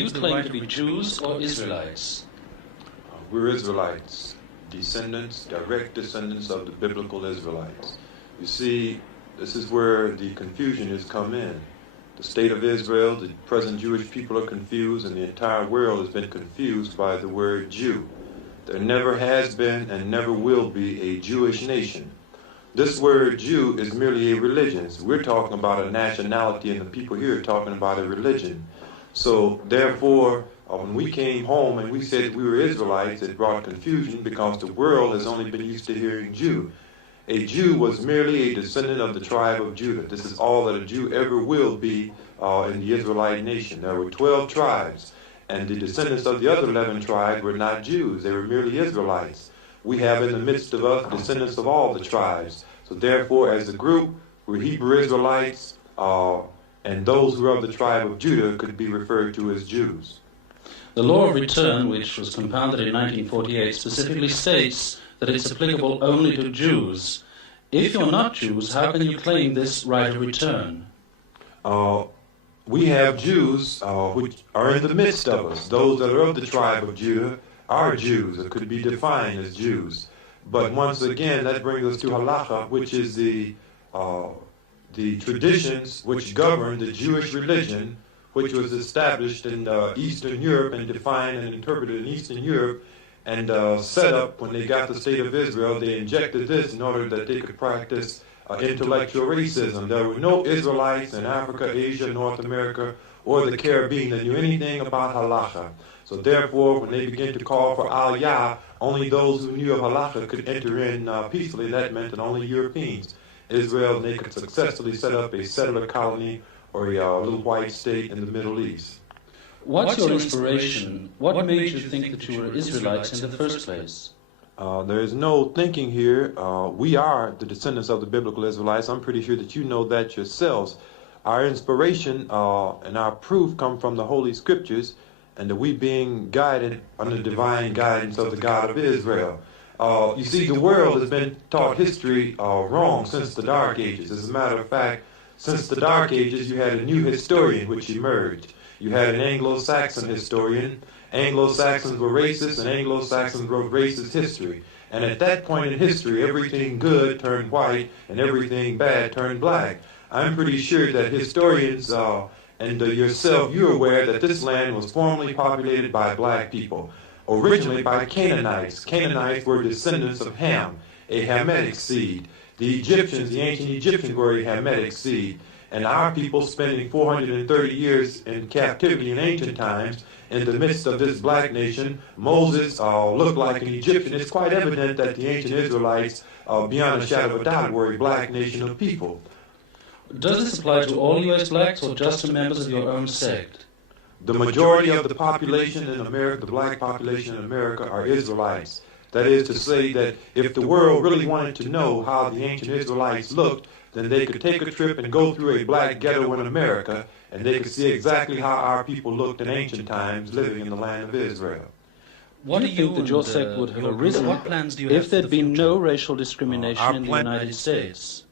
Do you claim to be Jews or Israelites? We're Israelites, descendants, direct descendants of the biblical Israelites. You see, this is where the confusion has come in. The state of Israel, the present Jewish people are confused, and the entire world has been confused by the word Jew. There never has been and never will be a Jewish nation. This word Jew is merely a religion. So we're talking about a nationality, and the people here are talking about a religion. So therefore, when we came home and we said we were Israelites, it brought confusion because the world has only been used to hearing Jew. A Jew was merely a descendant of the tribe of Judah. This is all that a Jew ever will be in the Israelite nation. There were 12 tribes, and the descendants of the other 11 tribes were not Jews. They were merely Israelites. We have in the midst of us descendants of all the tribes. So therefore, as a group, we're Hebrew Israelites, and those who are of the tribe of Judah could be referred to as Jews. The law of return, which was compounded in 1948, specifically states that it's applicable only to Jews. If you're not Jews, how can you claim this right of return? We have Jews which are in the midst of us. Those that are of the tribe of Judah are Jews, or could be defined as Jews. But once again, that brings us to halacha, which is the traditions which govern the Jewish religion, which was established in Eastern Europe and defined and interpreted in Eastern Europe, and set up when they got the state of Israel. They injected this in order that they could practice intellectual racism. There were no Israelites in Africa, Asia, North America, or the Caribbean that knew anything about halacha. So therefore, when they began to call for aliyah, only those who knew of halacha could enter in peacefully. That meant that only Europeans, Israel, and they could successfully set up a settler colony or a little white state in the Middle East. What's your inspiration? What made you think that you were Israelites in the first place? There is no thinking here. We are the descendants of the biblical Israelites. I'm pretty sure that you know that yourselves. Our inspiration and our proof come from the Holy Scriptures, and that we being guided under the divine guidance of the God of Israel. You see, the world has been taught history wrong since the Dark Ages. As a matter of fact, since the Dark Ages, you had a new historian which emerged. You had an Anglo-Saxon historian. Anglo-Saxons were racist, and Anglo-Saxons wrote racist history. And at that point in history, everything good turned white, and everything bad turned black. I'm pretty sure that historians and yourself, you're aware that this land was formerly populated by black people, originally by Canaanites. Canaanites were descendants of Ham, a Hamitic seed. The Egyptians, the ancient Egyptians, were a Hamitic seed. And our people spending 430 years in captivity in ancient times in the midst of this black nation, Moses looked like an Egyptian. It's quite evident that the ancient Israelites, beyond a shadow of a doubt, were a black nation of people. Does this apply to all U.S. blacks or just to members of your own sect? The majority of the population in America, the black population in America, are Israelites. That is to say that if the world really wanted to know how the ancient Israelites looked, then they could take a trip and go through a black ghetto in America, and they could see exactly how our people looked in ancient times living in the land of Israel. What do you think that your sect would have arisen if there'd been no racial discrimination in the United States?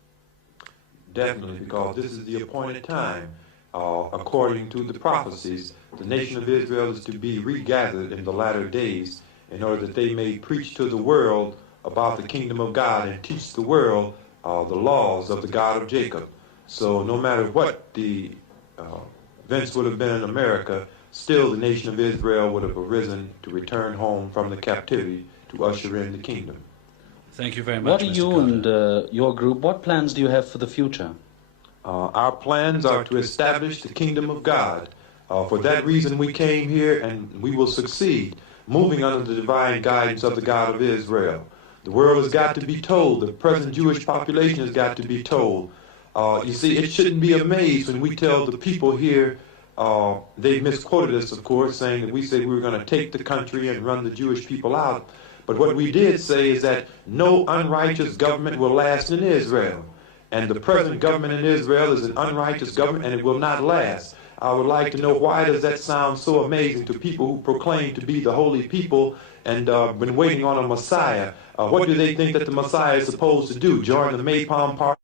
Definitely, because this is the appointed time. According to the prophecies, the nation of Israel is to be regathered in the latter days in order that they may preach to the world about the kingdom of God and teach the world the laws of the God of Jacob. So no matter what the events would have been in America, still the nation of Israel would have arisen to return home from the captivity to usher in the kingdom. Thank you very much. What do you and your group, what plans do you have for the future? Our plans are to establish the kingdom of God. For that reason we came here, and we will succeed, moving under the divine guidance of the God of Israel. The world has got to be told, the present Jewish population has got to be told. You see, it shouldn't be amazed when we tell the people here, they misquoted us, of course, saying that we said we were going to take the country and run the Jewish people out. But what we did say is that no unrighteous government will last in Israel. And the present government in Israel is an unrighteous government, and it will not last. I would like to know, why does that sound so amazing to people who proclaim to be the holy people and been waiting on a Messiah? What do they think that the Messiah is supposed to do? Join the Maypalm Party?